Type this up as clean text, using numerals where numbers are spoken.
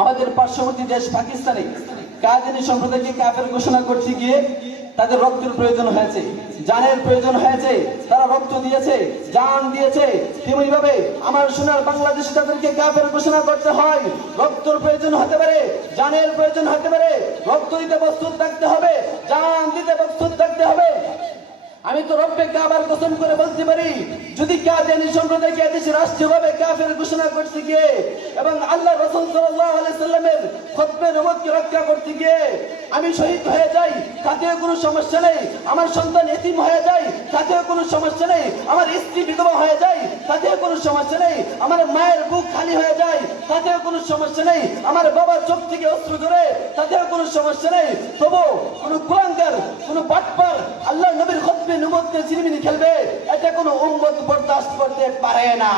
আমাদের পার্শ্ববর্তী দেশ পাকিস্তানে কাদিয়ানী সম্প্রদায়কে কাফের ঘোষণা করতে গিয়ে তাদের রক্তের প্রয়োজন হয়েছে, জানের প্রয়োজন হয়েছে, তারা রক্ত দিয়েছে, জান দিয়েছে। তেমনি ভাবে আমার সোনার বাংলাদেশে তাদেরকে কাফের ঘোষণা করতে হয়। রক্তের প্রয়োজন হতে পারে, জানের প্রয়োজন হতে পারে, রক্ত দিতে প্রস্তুত থাকতে হবে, জান দিতে প্রস্তুত থাকতে হবে। আমি তো রব্বে কাবার কসম করে বলতে পারি, যদি কাদিয়ানী সম্প্রদায়কে দেশে রাষ্ট্রীয়ভাবে কাফের ঘোষণা করতে গিয়ে এবং আল্লাহ রাসূল সাল্লাল্লাহু আলাইহি সাল্লামের খতমে নবুয়তকে রক্ষা করতে গিয়ে আমি শহীদ হয়ে যাই, তাতেও কোনো সমস্যা নেই। আমার সন্তান এতিম হয়ে যায়, তাতেও কোনো সমস্যা নেই। আমার স্ত্রী বিধবা হয়ে যায়, তাতেও কোনো সমস্যা নেই। আমার মায়ের বুক খালি হয়ে যায়, তাতেও কোনো সমস্যা নেই। আমার বাবার চোখ থেকে অশ্রু ধরে, তাতেও কোনো সমস্যা নেই। তবু কোনো কুলাঙ্গার, কোনো বাটপার আল্লাহ নবীর খতমে নবুয়তকে ছিনিমিনি খেলবে, এটা কোনো উম্মত বরদাস্ত করতে পারে না।